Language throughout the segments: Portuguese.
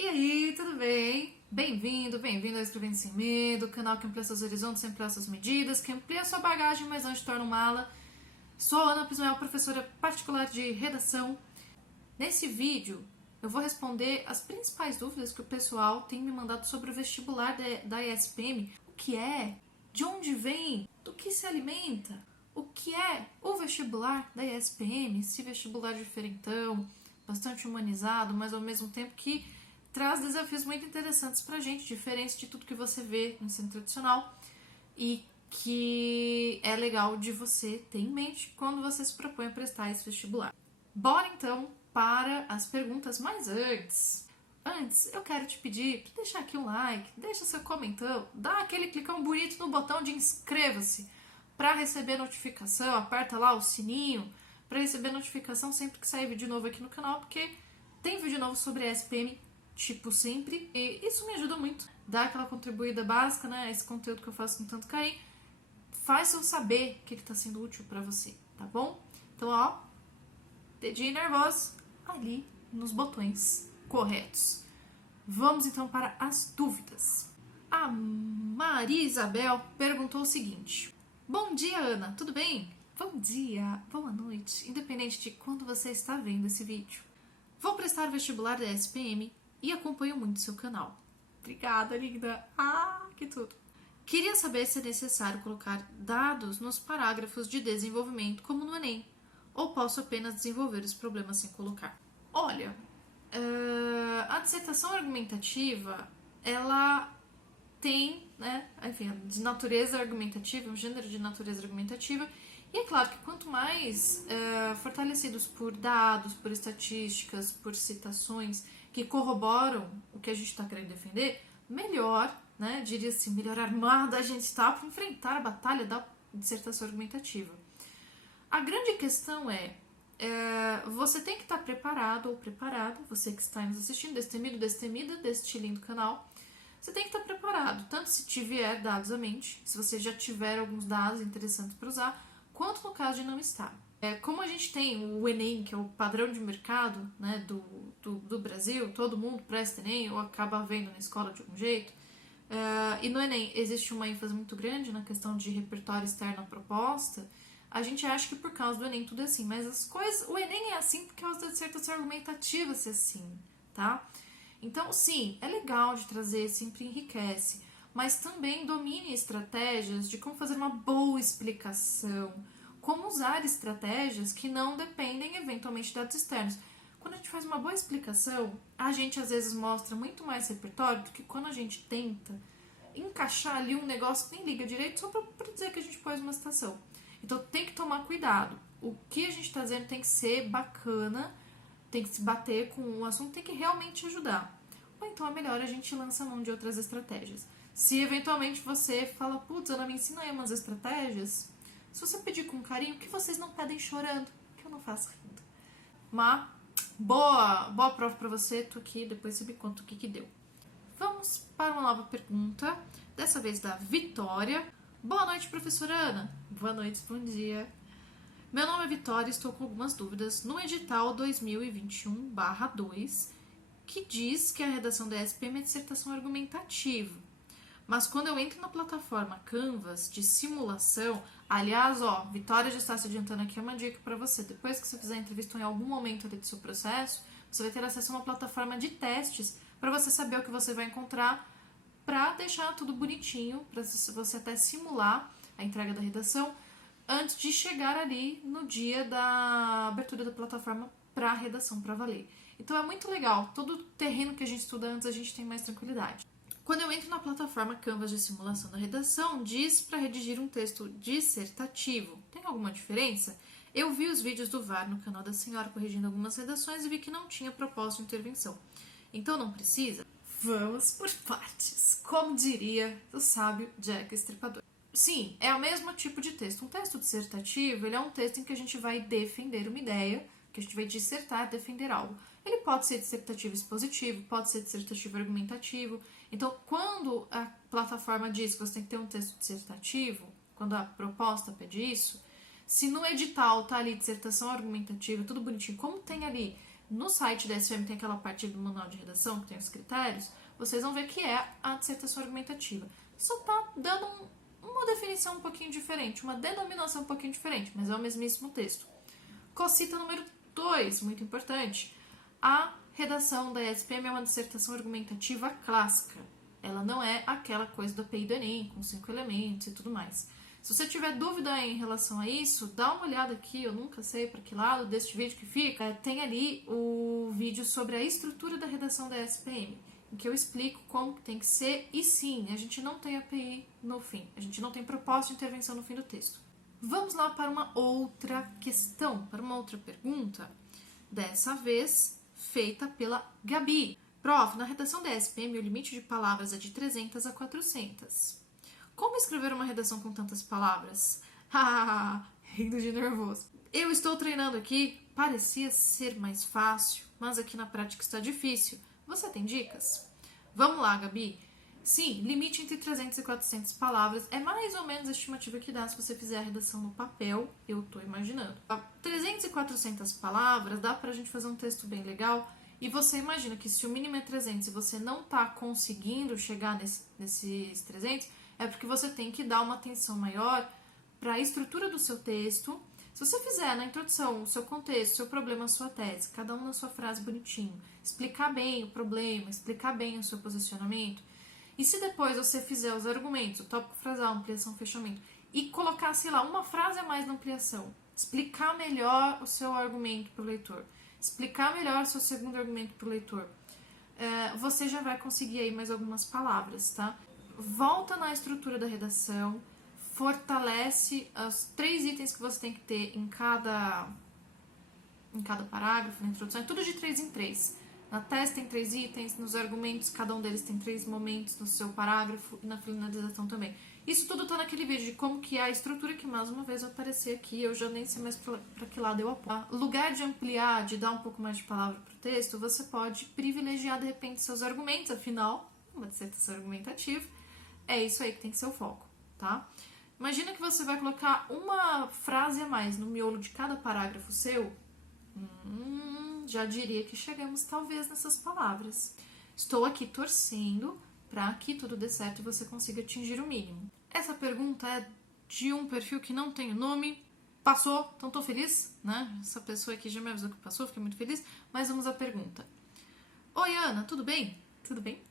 E aí, tudo bem? Bem-vindo ao Escrevendo Sem Medo, canal que amplia seus horizontes sem ampliar suas medidas, que amplia sua bagagem, mas não te torna um mala. Sou a Ana Pismael, professora particular de redação. Nesse vídeo, eu vou responder as principais dúvidas que o pessoal tem me mandado sobre o vestibular da ESPM. O que é? De onde vem? Do que se alimenta? O que é o vestibular da ESPM? Esse vestibular diferentão, bastante humanizado, mas ao mesmo tempo que traz desafios muito interessantes pra gente, diferentes de tudo que você vê no ensino tradicional e que é legal de você ter em mente quando você se propõe a prestar esse vestibular. Bora então para as perguntas, mas antes eu quero te pedir para deixar aqui um like, deixa seu comentão, dá aquele clicão bonito no botão de inscreva-se para receber notificação, aperta lá o sininho para receber notificação sempre que sair vídeo novo aqui no canal, porque tem vídeo novo sobre a SPM tipo sempre, e isso me ajuda muito, dá aquela contribuída básica, né, esse conteúdo que eu faço com tanto carinho, faz eu saber que ele tá sendo útil pra você, tá bom? Então, ó, dedinho nervoso ali nos botões corretos. Vamos então para as dúvidas. A Maria Isabel perguntou o seguinte: bom dia, Ana, tudo bem? Bom dia, boa noite, independente de quando você está vendo esse vídeo. Vou prestar vestibular da SPM e acompanho muito seu canal. Obrigada, linda. Que tudo. Queria saber se é necessário colocar dados nos parágrafos de desenvolvimento, como no Enem, ou posso apenas desenvolver os problemas sem colocar. Olha, a dissertação argumentativa, ela tem, né, enfim, de natureza argumentativa, um gênero de natureza argumentativa, e é claro que quanto mais fortalecidos por dados, por estatísticas, por citações que corroboram o que a gente está querendo defender, melhor, né, diria-se, melhor armada a gente está para enfrentar a batalha da dissertação argumentativa. A grande questão você tem que estar preparado ou preparada, você que está nos assistindo, destemido, destemida deste lindo canal, você tem que estar preparado, tanto se tiver dados à mente, se você já tiver alguns dados interessantes para usar, quanto no caso de não estar. Como a gente tem o Enem, que é o padrão de mercado, né, do Brasil, todo mundo presta Enem ou acaba vendo na escola de algum jeito, e no Enem existe uma ênfase muito grande na questão de repertório externo à proposta, a gente acha que por causa do Enem tudo é assim, mas o Enem é assim por causa da dissertação argumentativa ser assim, tá? Então, sim, é legal de trazer, sempre enriquece, mas também domine estratégias de como fazer uma boa explicação, como usar estratégias que não dependem eventualmente de dados externos. Quando a gente faz uma boa explicação, a gente às vezes mostra muito mais repertório do que quando a gente tenta encaixar ali um negócio que nem liga direito só para dizer que a gente pôs uma citação. Então tem que tomar cuidado. O que a gente está dizendo tem que ser bacana, tem que se bater com o assunto, tem que realmente ajudar. Ou então é melhor a gente lança mão de outras estratégias. Se eventualmente você fala, putz, Ana, me ensina aí umas estratégias, se você pedir com carinho, que vocês não pedem chorando, que eu não faço rindo. Mas, boa prova pra você, tô aqui, depois você me conta o que deu. Vamos para uma nova pergunta, dessa vez da Vitória. Boa noite, professora Ana. Boa noite, bom dia. Meu nome é Vitória e estou com algumas dúvidas no edital 2021/2, que diz que a redação da SPM é dissertação argumentativa. Mas quando eu entro na plataforma Canvas de simulação, aliás, Vitória já está se adiantando aqui, uma dica para você. Depois que você fizer a entrevista em algum momento ali do seu processo, você vai ter acesso a uma plataforma de testes para você saber o que você vai encontrar, para deixar tudo bonitinho, para você até simular a entrega da redação antes de chegar ali no dia da abertura da plataforma para a redação, para valer. Então é muito legal, todo o terreno que a gente estuda antes a gente tem mais tranquilidade. Quando eu entro na plataforma Canvas de simulação da redação, diz para redigir um texto dissertativo. Tem alguma diferença? Eu vi os vídeos do VAR no canal da senhora corrigindo algumas redações e vi que não tinha propósito de intervenção. Então não precisa? Vamos por partes, como diria o sábio Jack Estripador. Sim, é o mesmo tipo de texto. Um texto dissertativo, ele é um texto em que a gente vai defender uma ideia, que a gente vai dissertar, defender algo. Ele pode ser dissertativo expositivo, pode ser dissertativo argumentativo. Então, quando a plataforma diz que você tem que ter um texto dissertativo, quando a proposta pede isso, se no edital tá ali dissertação argumentativa, tudo bonitinho, como tem ali no site da SPM tem aquela parte do manual de redação, que tem os critérios, vocês vão ver que é a dissertação argumentativa. Só tá dando uma definição um pouquinho diferente, uma denominação um pouquinho diferente, mas é o mesmíssimo texto. Cocita número 2, muito importante. A redação da SPM é uma dissertação argumentativa clássica. Ela não é aquela coisa do API do Enem, com 5 elementos e tudo mais. Se você tiver dúvida em relação a isso, dá uma olhada aqui, eu nunca sei para que lado deste vídeo que fica. Tem ali o vídeo sobre a estrutura da redação da SPM, em que eu explico como que tem que ser, e sim, a gente não tem API no fim, a gente não tem propósito de intervenção no fim do texto. Vamos lá para uma outra questão, para uma outra pergunta, dessa vez feita pela Gabi. Prof, na redação da SPM o limite de palavras é de 300 a 400. Como escrever uma redação com tantas palavras? Rindo de nervoso. Eu estou treinando aqui, parecia ser mais fácil, mas aqui na prática está difícil. Você tem dicas? Vamos lá, Gabi. Sim, limite entre 300 e 400 palavras é mais ou menos a estimativa que dá se você fizer a redação no papel, eu estou imaginando. 300 e 400 palavras dá pra gente fazer um texto bem legal, e você imagina que se o mínimo é 300 e você não está conseguindo chegar nesses 300, é porque você tem que dar uma atenção maior para a estrutura do seu texto. Se você fizer na introdução o seu contexto, o seu problema, a sua tese, cada um na sua frase bonitinho, explicar bem o problema, explicar bem o seu posicionamento, e se depois você fizer os argumentos, o tópico frasal, ampliação, fechamento, e colocar, sei lá, uma frase a mais na ampliação, explicar melhor o seu argumento para o leitor, explicar melhor o seu segundo argumento para o leitor, você já vai conseguir aí mais algumas palavras, tá? Volta na estrutura da redação, fortalece os 3 itens que você tem que ter em cada parágrafo, na introdução, é tudo de 3 em 3. Na tese tem 3 itens, nos argumentos cada um deles tem 3 momentos no seu parágrafo e na finalização também. Isso tudo tá naquele vídeo de como que é a estrutura que mais uma vez vai aparecer aqui, eu já nem sei mais para que lado eu apoio. Lugar de ampliar, de dar um pouco mais de palavra pro texto, você pode privilegiar de repente seus argumentos, afinal, uma dissertação argumentativa, é isso aí que tem que ser o foco, tá? Imagina que você vai colocar uma frase a mais no miolo de cada parágrafo seu. Já diria que chegamos talvez nessas palavras. Estou aqui torcendo para que tudo dê certo e você consiga atingir o mínimo. Essa pergunta é de um perfil que não tem nome. Passou, então tô feliz, né? Essa pessoa aqui já me avisou que passou, fiquei muito feliz. Mas vamos à pergunta. Oi, Ana, tudo bem? Tudo bem?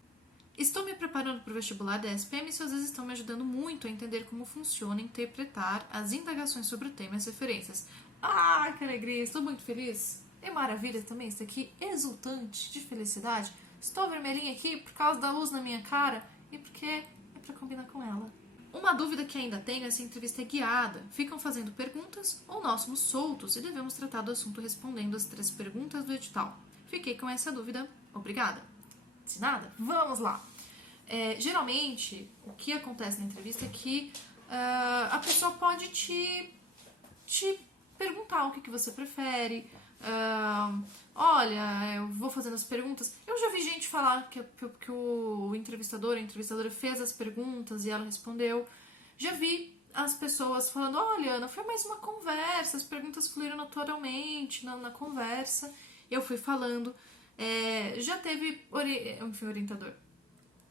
Estou me preparando para o vestibular da SPM e suas vezes estão me ajudando muito a entender como funciona interpretar as indagações sobre o tema e as referências. Ah, que alegria! Estou muito feliz. É maravilha também estar aqui, exultante de felicidade. Estou vermelhinha aqui por causa da luz na minha cara e porque é para combinar com ela. Uma dúvida que ainda tenho é se a entrevista é guiada. Ficam fazendo perguntas ou nós somos soltos e devemos tratar do assunto respondendo as 3 perguntas do edital. Fiquei com essa dúvida. Obrigada. De nada, vamos lá. Geralmente, o que acontece na entrevista é que a pessoa pode te perguntar o que você prefere. Olha, eu vou fazendo as perguntas. Eu já vi gente falar que o entrevistador, a entrevistadora fez as perguntas e ela respondeu. Já vi as pessoas falando, olha, Ana, foi mais uma conversa, as perguntas fluíram naturalmente na conversa. Eu fui falando. Já teve orientador.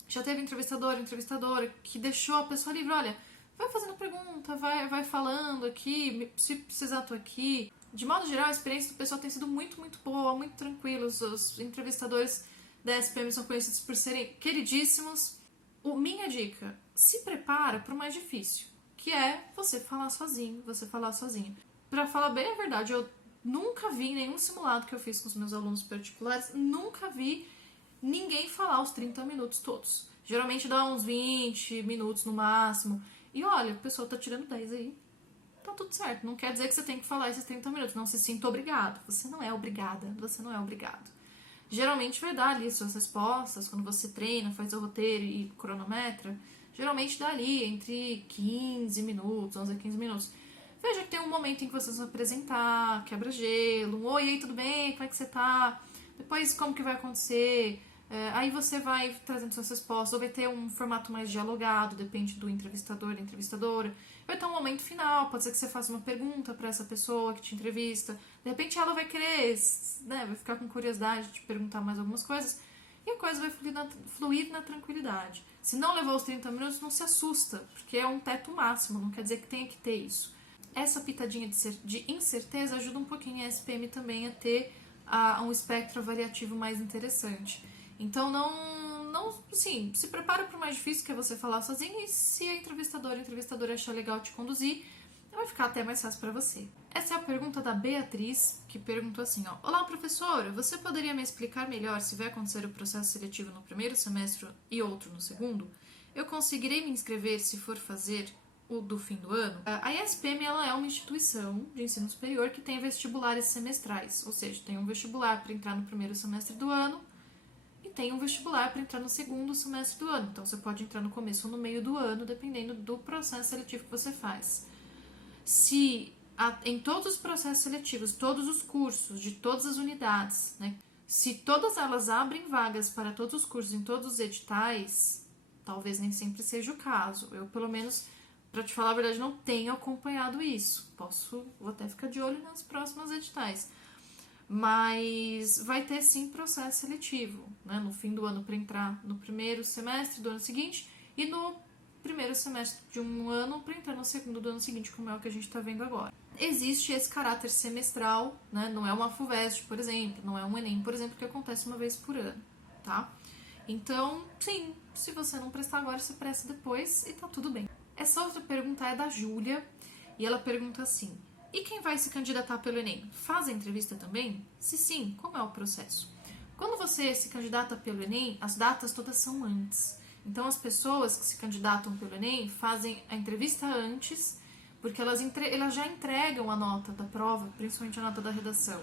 Já teve entrevistadora que deixou a pessoa livre, olha, vai fazendo pergunta, vai falando aqui, se precisar tô aqui. De modo geral, a experiência do pessoal tem sido muito, muito boa, muito tranquila. Os entrevistadores da SPM são conhecidos por serem queridíssimos. Minha dica, se prepara para o mais difícil, que é você falar sozinho, Pra falar bem a verdade, eu nunca vi nenhum simulado que eu fiz com os meus alunos particulares, nunca vi ninguém falar os 30 minutos todos. Geralmente dá uns 20 minutos no máximo. E olha, o pessoal tá tirando 10 aí. Tá tudo certo. Não quer dizer que você tem que falar esses 30 minutos. Não se sinta obrigado. Você não é obrigada. Você não é obrigado. Geralmente vai dar ali suas respostas. Quando você treina, faz o roteiro e cronometra. Geralmente dá ali entre 15 minutos, 11 a 15 minutos. Veja que tem um momento em que vocês vão apresentar, quebra gelo, oi, e aí, tudo bem? Como é que você tá? Depois, como que vai acontecer? Aí você vai trazendo suas respostas, ou vai ter um formato mais dialogado, depende do entrevistador, da entrevistadora. Vai ter um momento final, pode ser que você faça uma pergunta para essa pessoa que te entrevista. De repente ela vai querer, né, vai ficar com curiosidade de perguntar mais algumas coisas e a coisa vai fluir na tranquilidade. Se não levou os 30 minutos, não se assusta, porque é um teto máximo, não quer dizer que tenha que ter isso. Essa pitadinha de incerteza ajuda um pouquinho a SPM também a ter um espectro avaliativo mais interessante. Então assim, se prepara para o mais difícil, que é você falar sozinho, e se a entrevistadora achar legal te conduzir, vai ficar até mais fácil para você. Essa é a pergunta da Beatriz, que perguntou assim, ó: Olá, professora, você poderia me explicar melhor se vai acontecer o processo seletivo no primeiro semestre e outro no segundo? Eu conseguirei me inscrever se for fazer o do fim do ano? A ESPM, ela é uma instituição de ensino superior que tem vestibulares semestrais, ou seja, tem um vestibular para entrar no primeiro semestre do ano e tem um vestibular para entrar no segundo semestre do ano. Então, você pode entrar no começo ou no meio do ano, dependendo do processo seletivo que você faz. Se em todos os processos seletivos, todos os cursos, de todas as unidades, né, se todas elas abrem vagas para todos os cursos em todos os editais, talvez nem sempre seja o caso. Eu, pelo menos, para te falar a verdade, não tenho acompanhado isso. Vou até ficar de olho nas próximas editais. Mas vai ter sim processo seletivo, né, no fim do ano para entrar no primeiro semestre do ano seguinte e no primeiro semestre de um ano para entrar no segundo do ano seguinte, como é o que a gente está vendo agora. Existe esse caráter semestral, né? Não é uma FUVEST, por exemplo, não é um Enem, por exemplo, que acontece uma vez por ano, tá? Então, sim, se você não prestar agora, você presta depois e tá tudo bem. Essa outra pergunta é da Júlia, e ela pergunta assim: e quem vai se candidatar pelo Enem? Faz a entrevista também? Se sim, como é o processo? Quando você se candidata pelo Enem, as datas todas são antes. Então, as pessoas que se candidatam pelo Enem fazem a entrevista antes, porque elas já entregam a nota da prova, principalmente a nota da redação.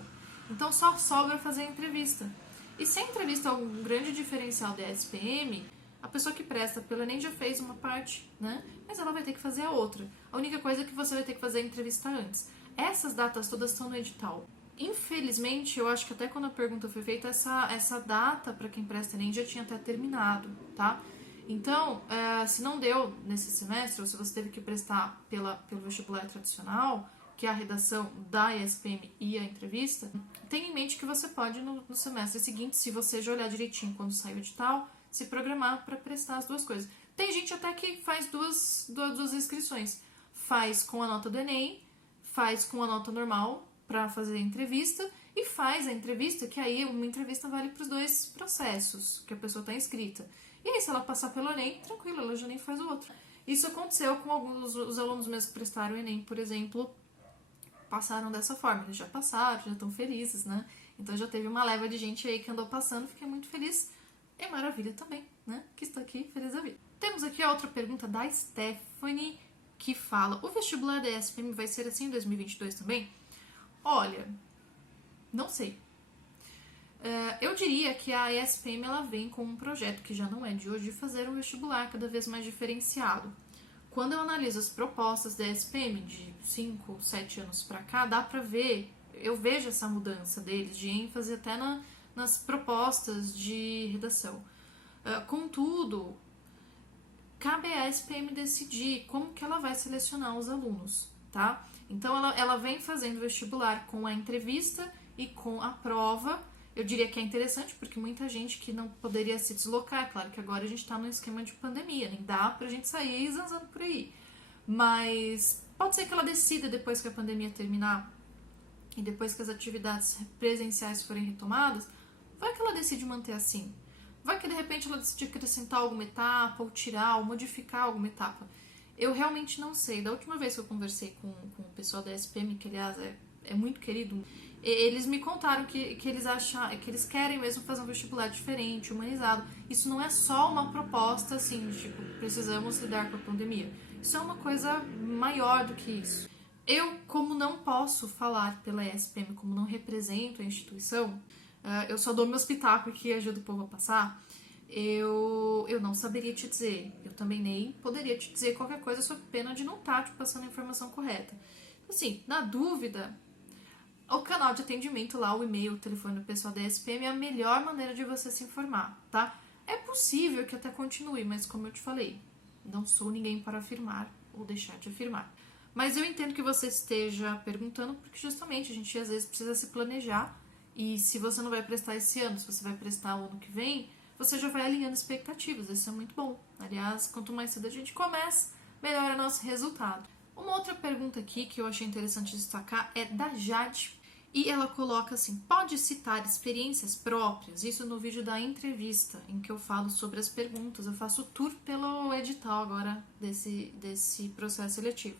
Então, só sobra fazer a entrevista. E se a entrevista é um grande diferencial da SPM, a pessoa que presta pelo Enem já fez uma parte, né? Mas ela vai ter que fazer a outra. A única coisa é que você vai ter que fazer a entrevista antes. Essas datas todas estão no edital. Infelizmente, eu acho que até quando a pergunta foi feita, essa data para quem presta Enem já tinha até terminado, tá? Então, se não deu nesse semestre, ou se você teve que prestar pelo vestibular tradicional, que é a redação da ESPM e a entrevista, tenha em mente que você pode, no semestre seguinte, se você já olhar direitinho quando sair o edital, se programar para prestar as duas coisas. Tem gente até que faz duas inscrições. Faz com a nota do Enem, faz com a nota normal para fazer a entrevista, e faz a entrevista, que aí uma entrevista vale para os dois processos que a pessoa está inscrita. E aí, se ela passar pelo Enem, tranquilo, ela já nem faz o outro. Isso aconteceu com alguns dos alunos meus que prestaram o Enem, por exemplo, passaram dessa forma. Eles já passaram, já estão felizes, né? Então já teve uma leva de gente aí que andou passando, fiquei muito feliz. É maravilha também, né? Que estou aqui, feliz da vida. Temos aqui a outra pergunta da Stephanie, que fala: o vestibular da ESPM vai ser assim em 2022 também? Olha, não sei. Eu diria que a ESPM ela vem com um projeto que já não é de hoje, de fazer um vestibular cada vez mais diferenciado. Quando eu analiso as propostas da ESPM de 5, 7 anos para cá, dá para ver, eu vejo essa mudança deles de ênfase até nas propostas de redação. Contudo, cabe à ESPM decidir como que ela vai selecionar os alunos, tá? Então ela vem fazendo vestibular com a entrevista e com a prova. Eu diria que é interessante, porque muita gente que não poderia se deslocar, claro que agora a gente tá num esquema de pandemia, nem dá pra gente sair zanzando por aí. Mas pode ser que ela decida, depois que a pandemia terminar e depois que as atividades presenciais forem retomadas, vai que ela decide manter assim. Vai que de repente ela decide acrescentar alguma etapa, ou tirar, ou modificar alguma etapa. Eu realmente não sei. Da última vez que eu conversei com o pessoal da SPM, que aliás é muito querido, eles me contaram que eles acham, que eles querem mesmo fazer um vestibular diferente, humanizado. Isso não é só uma proposta assim, tipo, precisamos lidar com a pandemia. Isso é uma coisa maior do que isso. Eu, como não posso falar pela ESPM, como não represento a instituição, eu só dou meu espetáculo aqui e ajudo o povo a passar, eu não saberia te dizer. Eu também nem poderia te dizer qualquer coisa sob pena de não estar te passando a informação correta. Assim, na dúvida, o canal de atendimento lá, o e-mail, o telefone do pessoal da ESPM é a melhor maneira de você se informar, tá? É possível que até continue, mas como eu te falei, não sou ninguém para afirmar ou deixar de afirmar. Mas eu entendo que você esteja perguntando, porque justamente a gente às vezes precisa se planejar. E se você não vai prestar esse ano, se você vai prestar o ano que vem, você já vai alinhando expectativas. Isso é muito bom. Aliás, quanto mais cedo a gente começa, melhor é o nosso resultado. Uma outra pergunta aqui que eu achei interessante destacar é da Jade. E ela coloca assim: pode citar experiências próprias? Isso no vídeo da entrevista, em que eu falo sobre as perguntas. Eu faço tour pelo edital agora desse processo seletivo.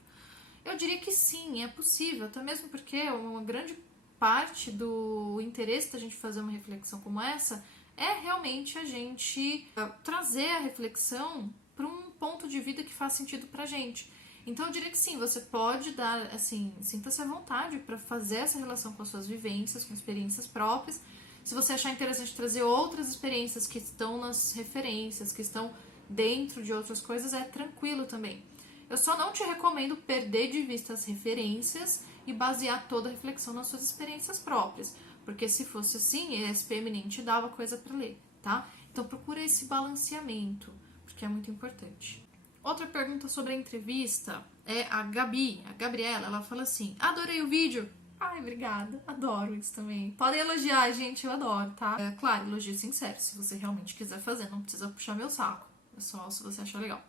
Eu diria que sim, é possível, até mesmo porque uma grande parte do interesse da gente fazer uma reflexão como essa é realmente a gente trazer a reflexão para um ponto de vida que faz sentido pra gente. Então eu diria que sim, você pode dar, assim, sinta-se à vontade para fazer essa relação com as suas vivências, com experiências próprias. Se você achar interessante trazer outras experiências que estão nas referências, que estão dentro de outras coisas, é tranquilo também. Eu só não te recomendo perder de vista as referências e basear toda a reflexão nas suas experiências próprias, porque se fosse assim, a SPM nem te dava coisa para ler, tá? Então procura esse balanceamento, porque é muito importante. Outra pergunta sobre a entrevista é a Gabriela, ela fala assim: adorei o vídeo. Ai, obrigada, adoro isso também. Podem elogiar, gente, eu adoro, tá? Claro, elogio sincero, se você realmente quiser fazer, não precisa puxar meu saco, é só se você achar legal.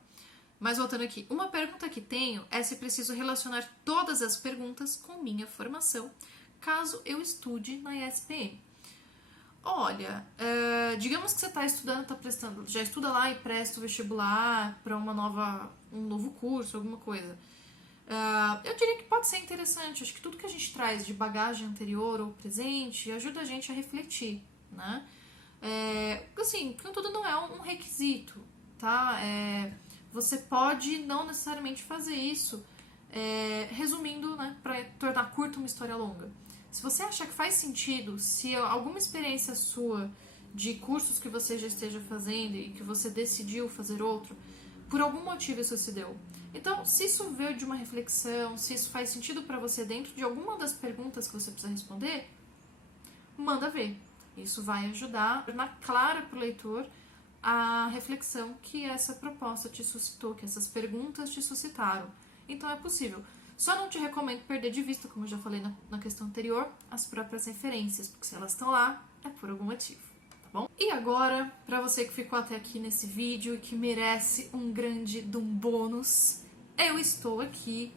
Mas voltando aqui, uma pergunta que tenho é se preciso relacionar todas as perguntas com minha formação, caso eu estude na ESPM. Olha, digamos que você está estudando, está prestando, já estuda lá e presta o vestibular para um novo curso, alguma coisa. Eu diria que pode ser interessante. Acho que tudo que a gente traz de bagagem anterior ou presente ajuda a gente a refletir, né? Assim, tudo não é um requisito, tá? Você pode não necessariamente fazer isso, resumindo, né, para tornar curta uma história longa. Se você achar que faz sentido, se alguma experiência sua de cursos que você já esteja fazendo e que você decidiu fazer outro, por algum motivo isso se deu. Então, se isso veio de uma reflexão, se isso faz sentido para você dentro de alguma das perguntas que você precisa responder, manda ver. Isso vai ajudar a tornar clara para o leitor a reflexão que essa proposta te suscitou, que essas perguntas te suscitaram. Então é possível. Só não te recomendo perder de vista, como eu já falei na questão anterior, as próprias referências, porque se elas estão lá, é por algum motivo, tá bom? E agora, para você que ficou até aqui nesse vídeo e que merece um grande bônus, eu estou aqui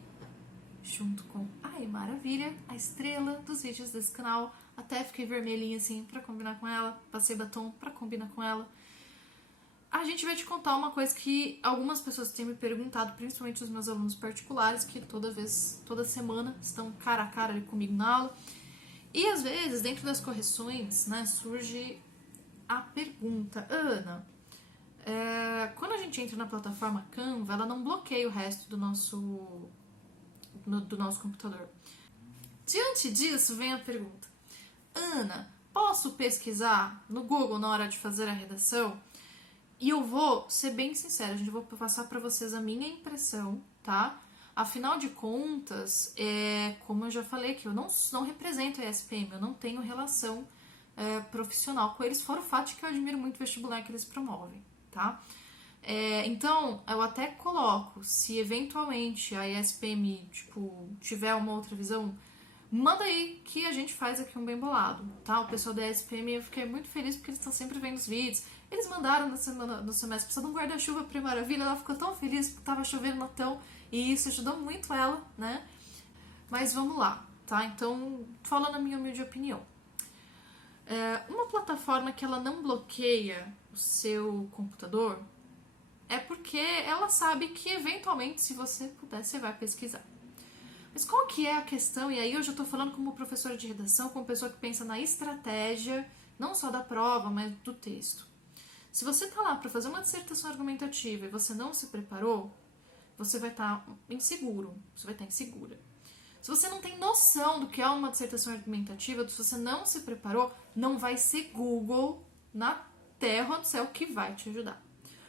junto com a Maravilha, a estrela dos vídeos desse canal. Até fiquei vermelhinha assim pra combinar com ela, passei batom pra combinar com ela. A gente vai te contar uma coisa que algumas pessoas têm me perguntado, principalmente os meus alunos particulares, que toda semana estão cara a cara ali comigo na aula. E às vezes, dentro das correções, né, surge a pergunta: Ana, quando a gente entra na plataforma Canva, ela não bloqueia o resto do nosso computador. Diante disso, vem a pergunta: Ana, posso pesquisar no Google na hora de fazer a redação? E eu vou ser bem sincera, gente, eu vou passar para vocês a minha impressão, tá? Afinal de contas, como eu já falei, que eu não represento a ESPM, eu não tenho relação profissional com eles, fora o fato de que eu admiro muito o vestibular que eles promovem, tá? Então, eu até coloco, se eventualmente a ESPM, tiver uma outra visão, manda aí que a gente faz aqui um bem bolado, tá? O pessoal da ESPM, eu fiquei muito feliz porque eles estão sempre vendo os vídeos. Eles mandaram no semestre passado um guarda-chuva pra Maravilha, ela ficou tão feliz porque tava chovendo Natão e isso ajudou muito ela, né? Mas vamos lá, tá? Então, falando a minha humilde opinião. Uma plataforma que ela não bloqueia o seu computador é porque ela sabe que eventualmente, se você puder, você vai pesquisar. Mas qual que é a questão? E aí eu já tô falando como professora de redação, como pessoa que pensa na estratégia, não só da prova, mas do texto. Se você tá lá para fazer uma dissertação argumentativa e você não se preparou, você vai estar inseguro, você vai estar insegura. Se você não tem noção do que é uma dissertação argumentativa, se você não se preparou, não vai ser Google na terra do céu que vai te ajudar.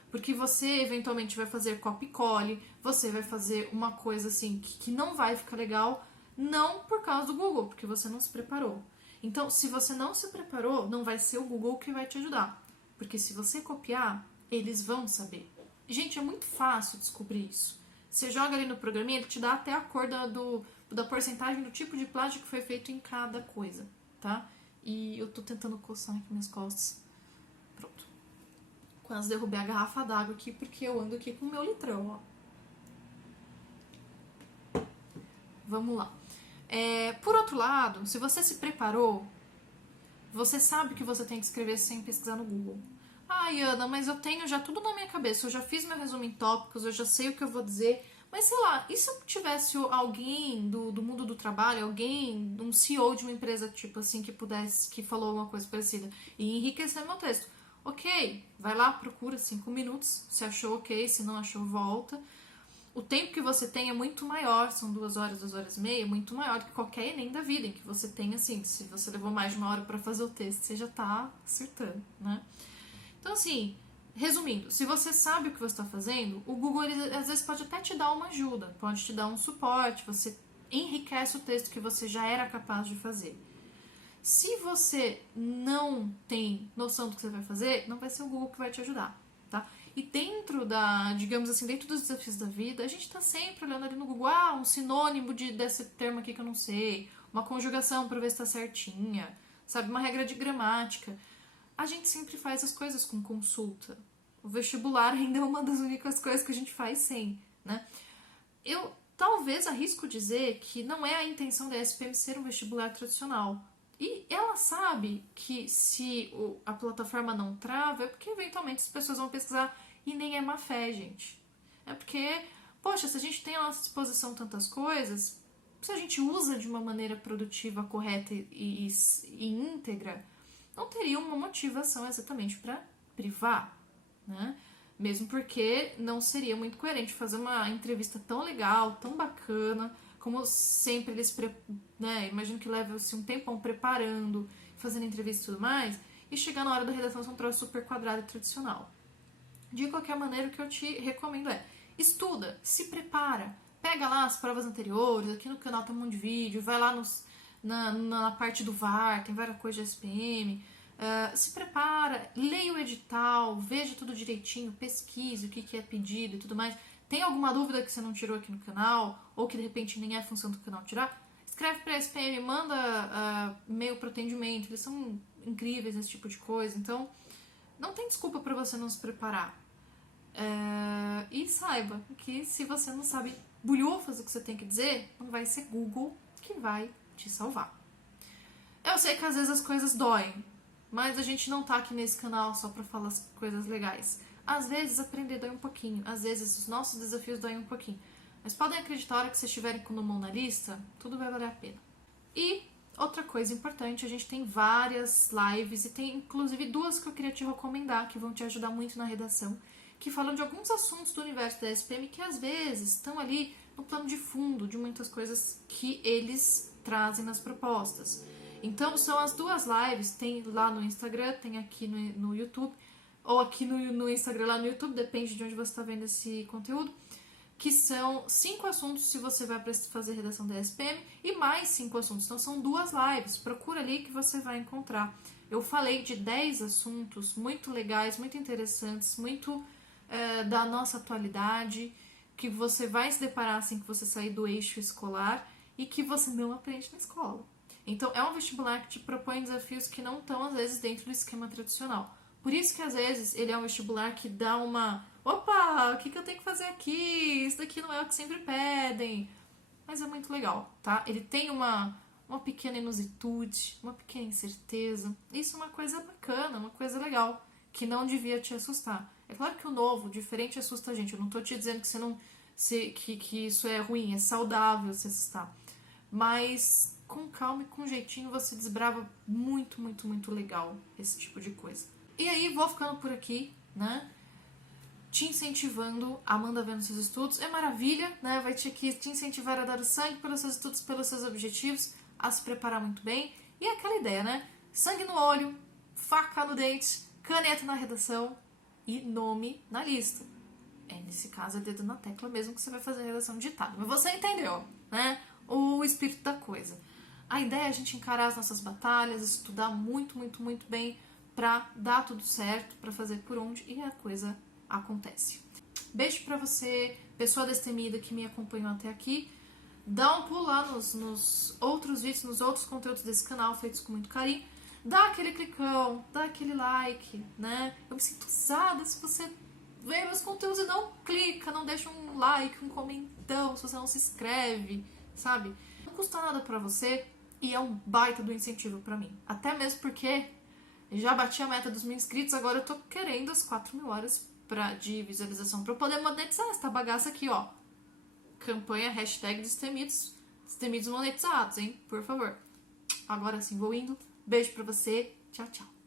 Porque você eventualmente vai fazer copy-colle, você vai fazer uma coisa assim que não vai ficar legal, não por causa do Google, porque você não se preparou. Então, se você não se preparou, não vai ser o Google que vai te ajudar. Porque se você copiar, eles vão saber. Gente, é muito fácil descobrir isso. Você joga ali no programinha, ele te dá até a cor da porcentagem do tipo de plágio que foi feito em cada coisa, tá? E eu tô tentando coçar aqui minhas costas. Pronto. Quase derrubei a garrafa d'água aqui, porque eu ando aqui com o meu litrão, ó. Vamos lá. Por outro lado, se você se preparou, você sabe que você tem que escrever sem pesquisar no Google. Ai, Ana, mas eu tenho já tudo na minha cabeça, eu já fiz meu resumo em tópicos, eu já sei o que eu vou dizer. Mas sei lá, e se eu tivesse alguém do mundo do trabalho, alguém, um CEO de uma empresa, tipo assim, que falou uma coisa parecida e enriquecer meu texto? Ok, vai lá, procura 5 minutos, se achou ok, se não achou, volta. O tempo que você tem é muito maior, são 2 horas, 2 horas e meia, muito maior do que qualquer Enem da vida, em que você tem, assim, se você levou mais de 1 hora pra fazer o texto, você já tá acertando, né? Então, assim, resumindo, se você sabe o que você está fazendo, o Google, ele, às vezes, pode até te dar uma ajuda, pode te dar um suporte, você enriquece o texto que você já era capaz de fazer. Se você não tem noção do que você vai fazer, não vai ser o Google que vai te ajudar, tá? E dentro digamos assim, dentro dos desafios da vida, a gente tá sempre olhando ali no Google, um sinônimo desse termo aqui que eu não sei, uma conjugação para ver se tá certinha, sabe, uma regra de gramática. A gente sempre faz as coisas com consulta. O vestibular ainda é uma das únicas coisas que a gente faz sem, né? Eu talvez arrisco dizer que não é a intenção da SPM ser um vestibular tradicional. E ela sabe que se a plataforma não trava, é porque eventualmente as pessoas vão pesquisar e nem é má fé, gente. É porque, poxa, se a gente tem à nossa disposição tantas coisas, se a gente usa de uma maneira produtiva, correta e íntegra, não teria uma motivação exatamente para privar, né? Mesmo porque não seria muito coerente fazer uma entrevista tão legal, tão bacana, como sempre eles, né, imagino que leve assim, um tempão preparando, fazendo entrevista e tudo mais, e chegar na hora da redação ser um troço super quadrado e tradicional. De qualquer maneira, o que eu te recomendo estuda, se prepara, pega lá as provas anteriores, aqui no canal tem um monte de vídeo, vai lá na parte do VAR, tem várias coisas de SPM, se prepara, leia o edital, veja tudo direitinho, pesquise o que é pedido e tudo mais. Tem alguma dúvida que você não tirou aqui no canal, ou que de repente nem é função do canal tirar? Escreve para a SPM, manda e-mail para o atendimento, eles são incríveis nesse tipo de coisa, então não tem desculpa para você não se preparar. E saiba que se você não sabe bulhufas o que você tem que dizer, não vai ser Google que vai te salvar. Eu sei que às vezes as coisas doem, mas a gente não tá aqui nesse canal só pra falar as coisas legais. Às vezes aprender dói um pouquinho, às vezes os nossos desafios doem um pouquinho. Mas podem acreditar, a hora que vocês estiverem com o mão na lista, tudo vai valer a pena. E outra coisa importante, a gente tem várias lives e tem inclusive 2 que eu queria te recomendar, que vão te ajudar muito na redação, que falam de alguns assuntos do universo da SPM que às vezes estão ali no plano de fundo de muitas coisas que eles trazem nas propostas. Então são as 2 lives, tem lá no Instagram, tem aqui no YouTube, ou aqui no Instagram, lá no YouTube, depende de onde você está vendo esse conteúdo, que são 5 assuntos se você vai fazer redação da SPM e mais 5 assuntos. Então são 2 lives, procura ali que você vai encontrar. Eu falei de 10 assuntos muito legais, muito interessantes, muito da nossa atualidade, que você vai se deparar assim que você sair do eixo escolar e que você não aprende na escola. Então, é um vestibular que te propõe desafios que não estão, às vezes, dentro do esquema tradicional. Por isso que, às vezes, ele é um vestibular que dá uma... Opa, o que eu tenho que fazer aqui? Isso daqui não é o que sempre pedem. Mas é muito legal, tá? Ele tem uma pequena inusitude, uma pequena incerteza. Isso é uma coisa bacana, uma coisa legal, que não devia te assustar. É claro que o novo, o diferente, assusta a gente. Eu não tô te dizendo que você não... que isso é ruim, é saudável se assustar. Mas... com calma e com jeitinho você desbrava muito, muito, muito legal esse tipo de coisa. E aí vou ficando por aqui, né? Te incentivando a mandar ver nos seus estudos. É maravilha, né? Vai te incentivar a dar o sangue pelos seus estudos, pelos seus objetivos, a se preparar muito bem. E é aquela ideia, né? Sangue no olho, faca no dente, caneta na redação e nome na lista. Nesse caso é dedo na tecla mesmo que você vai fazer a redação digitada. Mas você entendeu, né? O espírito da coisa. A ideia é a gente encarar as nossas batalhas, estudar muito, muito, muito bem pra dar tudo certo, pra fazer por onde e a coisa acontece. Beijo pra você, pessoa destemida que me acompanhou até aqui. Dá um pulo lá nos outros vídeos, nos outros conteúdos desse canal, feitos com muito carinho. Dá aquele clicão, dá aquele like, né? Eu me sinto usada se você vê meus conteúdos e não clica, não deixa um like, um comentão, se você não se inscreve, sabe? Não custa nada pra você e é um baita do incentivo pra mim. Até mesmo porque já bati a meta dos 1.000 inscritos, agora eu tô querendo as 4.000 horas de visualização pra eu poder monetizar essa bagaça aqui, ó. Campanha hashtag Destemidos monetizados, hein? Por favor. Agora sim, vou indo. Beijo pra você. Tchau, tchau.